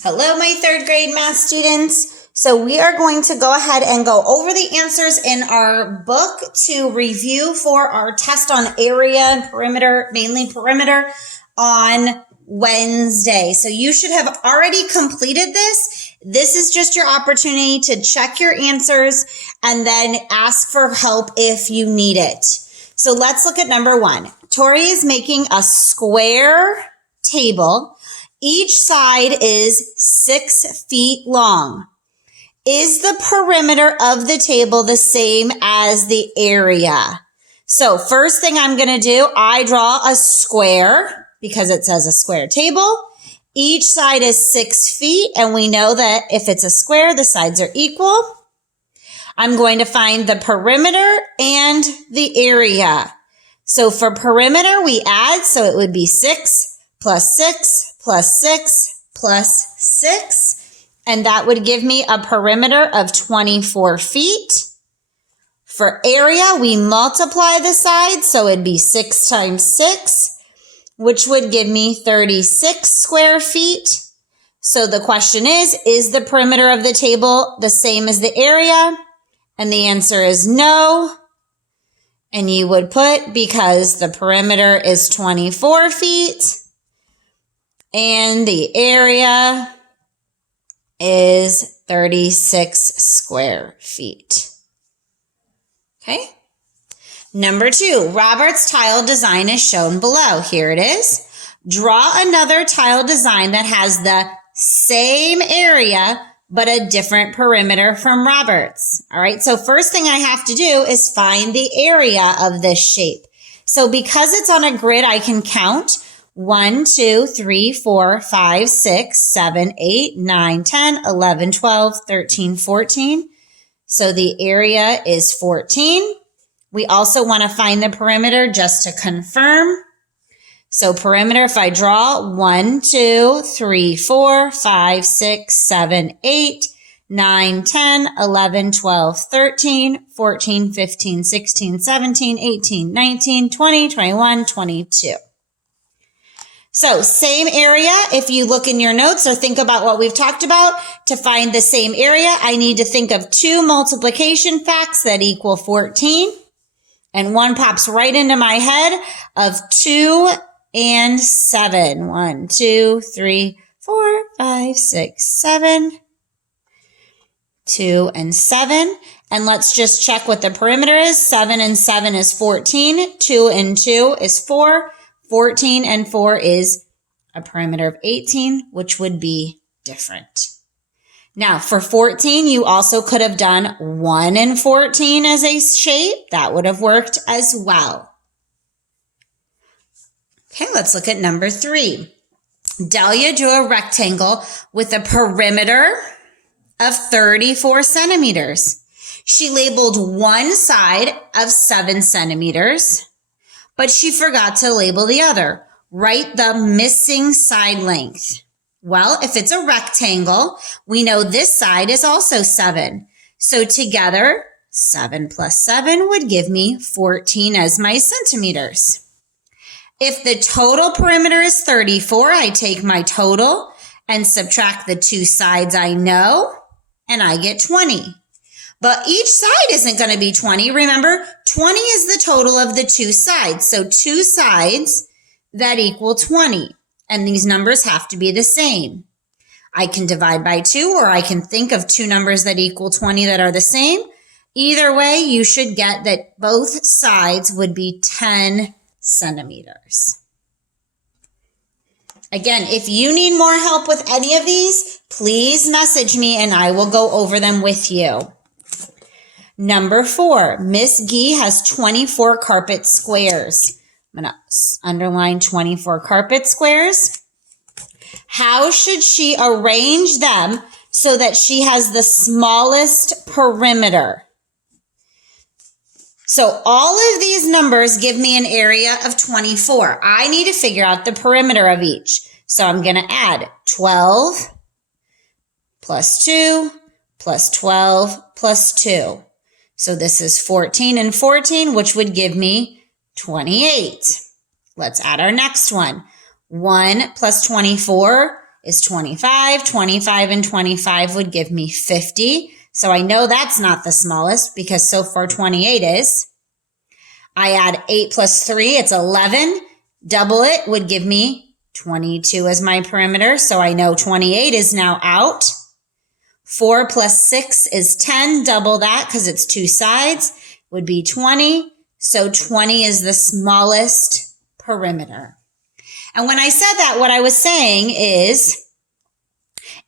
Hello, my third grade math students. So we are going to go ahead and go over the answers in our book to review for our test on area and perimeter, mainly perimeter, on Wednesday. So you should have already completed this. This is just your opportunity to check your answers and then ask for help if you need it. So let's look at number 1. Tori is making a square table. Each side is 6 feet long. Is the perimeter of the table the same as the area? So first thing I'm going to do, I draw a square because it says a square table. Each side is 6 feet, and we know that if it's a square, the sides are equal. I'm going to find the perimeter and the area. So for perimeter, we add, so it would be 6 plus 6 plus 6 plus 6, and that would give me a perimeter of 24 feet. For area, we multiply the sides, so it'd be 6 times 6, which would give me 36 square feet. So the question is the perimeter of the table the same as the area? And the answer is no. And you would put, because the perimeter is 24 feet, and the area is 36 square feet. Okay. Number 2, Robert's tile design is shown below. Here it is. Draw another tile design that has the same area but a different perimeter from Robert's. All right, so first thing I have to do is find the area of this shape. So because it's on a grid, I can count 1, 2, 3, 4, 5, 6, 7, 8, 9, 10, 11, 12, 13, 14. So the area is 14. We also want to find the perimeter just to confirm. So perimeter, if I draw 1, 2, 3, 4, 5, 6, 7, 8, 9, 10, 11, 12, 13, 14, 15, 16, 17, 18, 19, 20, 21, 22. So same area, if you look in your notes or think about what we've talked about, to find the same area, I need to think of 2 multiplication facts that equal 14. And one pops right into my head of 2 and 7. 1, 2, 3, 4, 5, 6, 7. 2 and 7. And let's just check what the perimeter is. 7 and 7 is 14. 2 and 2 is 4. 14 and 4 is a perimeter of 18, which would be different. Now, for 14, you also could have done 1 and 14 as a shape. That would have worked as well. Okay, let's look at number 3. Delia drew a rectangle with a perimeter of 34 centimeters. She labeled one side of 7 centimeters, but she forgot to label the other. Write the missing side length. Well, if it's a rectangle, we know this side is also 7. So together, 7 plus 7 would give me 14 as my centimeters. If the total perimeter is 34, I take my total and subtract the 2 sides I know, and I get 20. But each side isn't going to be 20. Remember, 20 is the total of the 2 sides. So 2 sides that equal 20. And these numbers have to be the same. I can divide by 2, or I can think of 2 numbers that equal 20 that are the same. Either way, you should get that both sides would be 10 centimeters. Again, if you need more help with any of these, please message me and I will go over them with you. Number 4, Miss Gee has 24 carpet squares. I'm going to underline 24 carpet squares. How should she arrange them so that she has the smallest perimeter? So all of these numbers give me an area of 24. I need to figure out the perimeter of each. So I'm going to add 12 plus 2 plus 12 plus 2. So this is 14 and 14, which would give me 28. Let's add our next one. 1 plus 24 is 25. 25 and 25 would give me 50. So I know that's not the smallest because so far 28 is. I add 8 plus 3, it's 11. Double it would give me 22 as my perimeter. So I know 28 is now out. 4 plus 6 is 10. Double that because it's two sides would be 20. So 20 is the smallest perimeter. And when I said that, what I was saying is,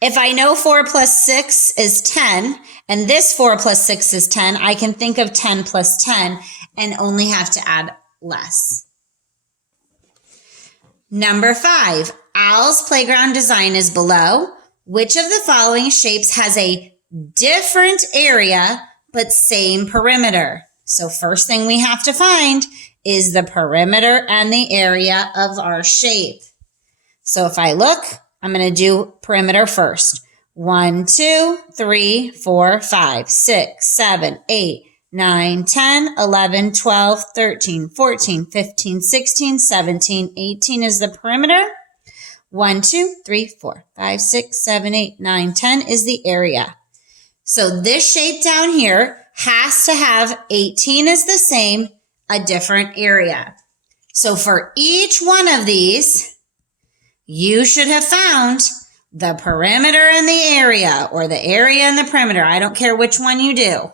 if I know 4 plus 6 is 10, and this 4 plus 6 is 10, I can think of 10 plus 10 and only have to add less. Number 5, Al's playground design is below. Which of the following shapes has a different area but same perimeter? So first thing we have to find is the perimeter and the area of our shape. So if I look, I'm going to do perimeter first. 1, 2, 3, 4, 5, 6, 7, 8, 9, 10, 11, 12, 13, 14, 15, 16, 17, 18 is the perimeter. 1, 2, 3, 4, 5, 6, 7, 8, 9, 10 is the area. So this shape down here has to have 18 is the same, a different area. So for each one of these, you should have found the perimeter and the area, or the area and the perimeter. I don't care which one you do.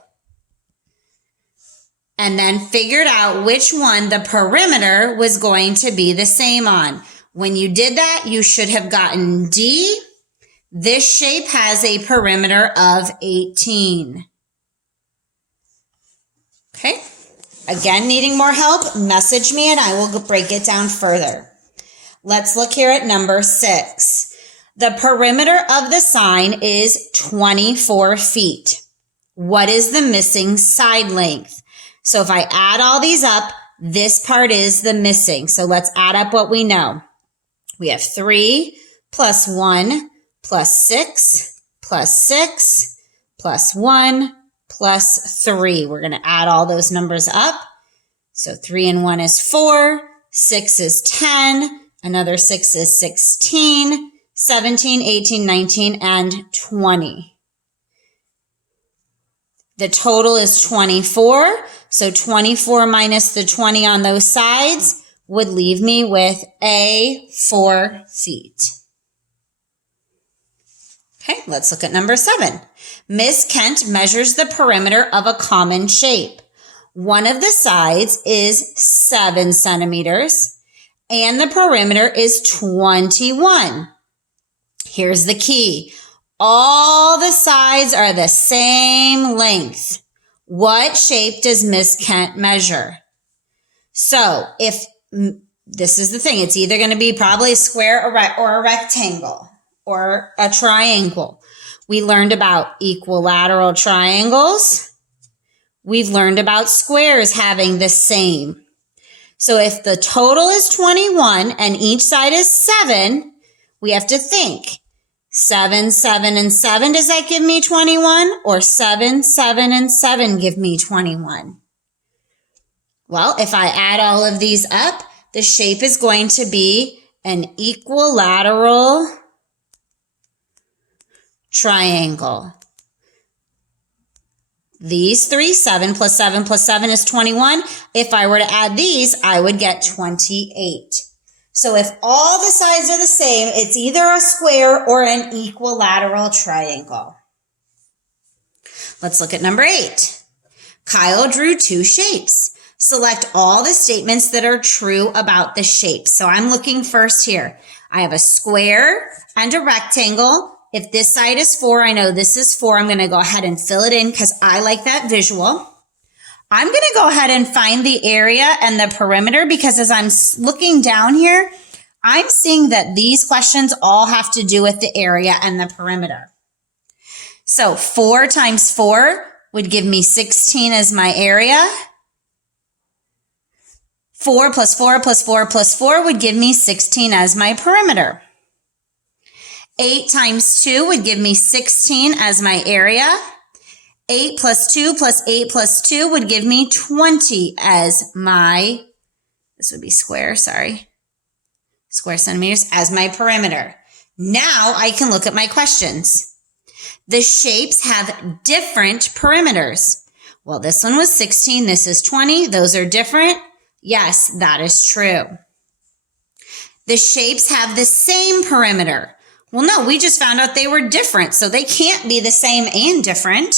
And then figured out which one the perimeter was going to be the same on. When you did that, you should have gotten D. This shape has a perimeter of 18. Okay. Again, needing more help, message me and I will break it down further. Let's look here at number 6. The perimeter of the sign is 24 feet. What is the missing side length? So if I add all these up, this part is the missing. So let's add up what we know. We have 3 plus 1 plus 6 plus 6 plus 1 plus 3. We're going to add all those numbers up. So 3 and 1 is 4. 6 is 10. Another 6 is 16. 17, 18, 19, and 20. The total is 24. So 24 minus the 20 on those sides would leave me with 4 feet. Okay, let's look at number 7. Miss Kent measures the perimeter of a common shape. One of the sides is 7 centimeters and the perimeter is 21. Here's the key. All the sides are the same length. What shape does Miss Kent measure? So if this is the thing, it's either going to be probably a square or a rectangle or a triangle. We learned about equilateral triangles. We've learned about squares having the same. So if the total is 21 and each side is 7, we have to think. 7, 7, and 7, does that give me 21? Or 7, 7, and 7 give me 21? Well, if I add all of these up, the shape is going to be an equilateral triangle. These 3, 7 plus 7 plus 7 is 21. If I were to add these, I would get 28. So if all the sides are the same, it's either a square or an equilateral triangle. Let's look at number 8. Kyle drew 2 shapes. Select all the statements that are true about the shape. So I'm looking first here. I have a square and a rectangle. If this side is 4, I know this is 4. I'm going to go ahead and fill it in because I like that visual. I'm going to go ahead and find the area and the perimeter because as I'm looking down here, I'm seeing that these questions all have to do with the area and the perimeter. So 4 times 4 would give me 16 as my area. 4 plus 4 plus 4 plus 4 would give me 16 as my perimeter. 8 times 2 would give me 16 as my area. 8 plus 2 plus 8 plus 2 would give me 20 as my, this would be square, sorry, square centimeters as my perimeter. Now I can look at my questions. The shapes have different perimeters. Well, this one was 16. This is 20. Those are different. Yes, that is true. The shapes have the same perimeter. Well, no, we just found out they were different, so they can't be the same and different.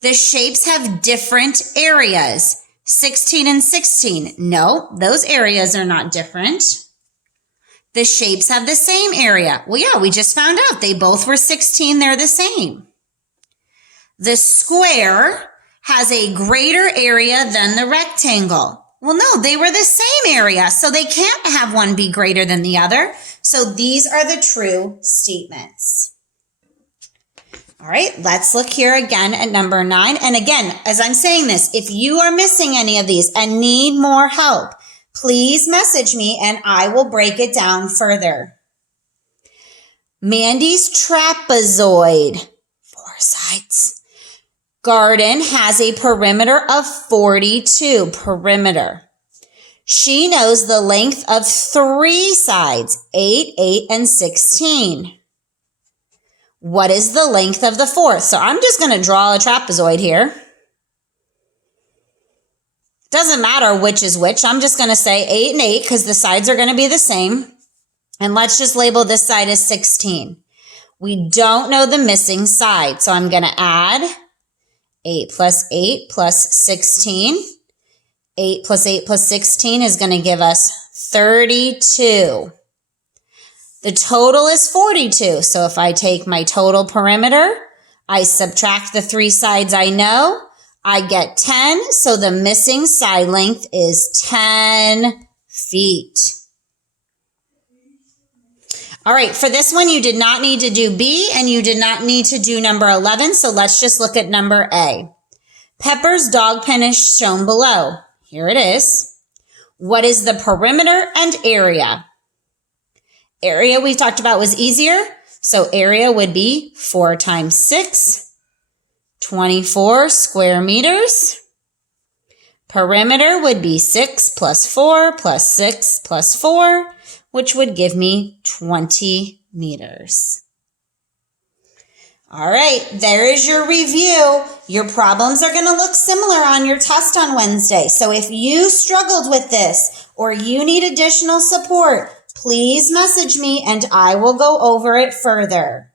The shapes have different areas. 16 and 16. No, those areas are not different. The shapes have the same area. Well, yeah, we just found out they both were 16. They're the same. The square has a greater area than the rectangle. Well, no, they were the same area, so they can't have one be greater than the other. So these are the true statements. All right, let's look here again at number 9. And again, as I'm saying this, if you are missing any of these and need more help, please message me and I will break it down further. Mandy's trapezoid, 4 sides. Garden has a perimeter of 42. Perimeter. She knows the length of 3 sides, 8, 8, and 16. What is the length of the 4th? So I'm just going to draw a trapezoid here. Doesn't matter which is which. I'm just going to say 8 and 8 because the sides are going to be the same. And let's just label this side as 16. We don't know the missing side. So I'm going to add 8 plus 8 plus 16. 8 plus 8 plus 16 is going to give us 32. The total is 42. So if I take my total perimeter, I subtract the 3 sides I know, I get 10. So the missing side length is 10 feet. All right, for this one, you did not need to do B and you did not need to do number 11. So let's just look at number A. Pepper's dog pen is shown below. Here it is. What is the perimeter and area? Area we talked about was easier. So area would be 4 times 6, 24 square meters. Perimeter would be 6 plus 4 plus 6 plus 4, which would give me 20 meters. All right, there is your review. Your problems are going to look similar on your test on Wednesday. So if you struggled with this or you need additional support, please message me and I will go over it further.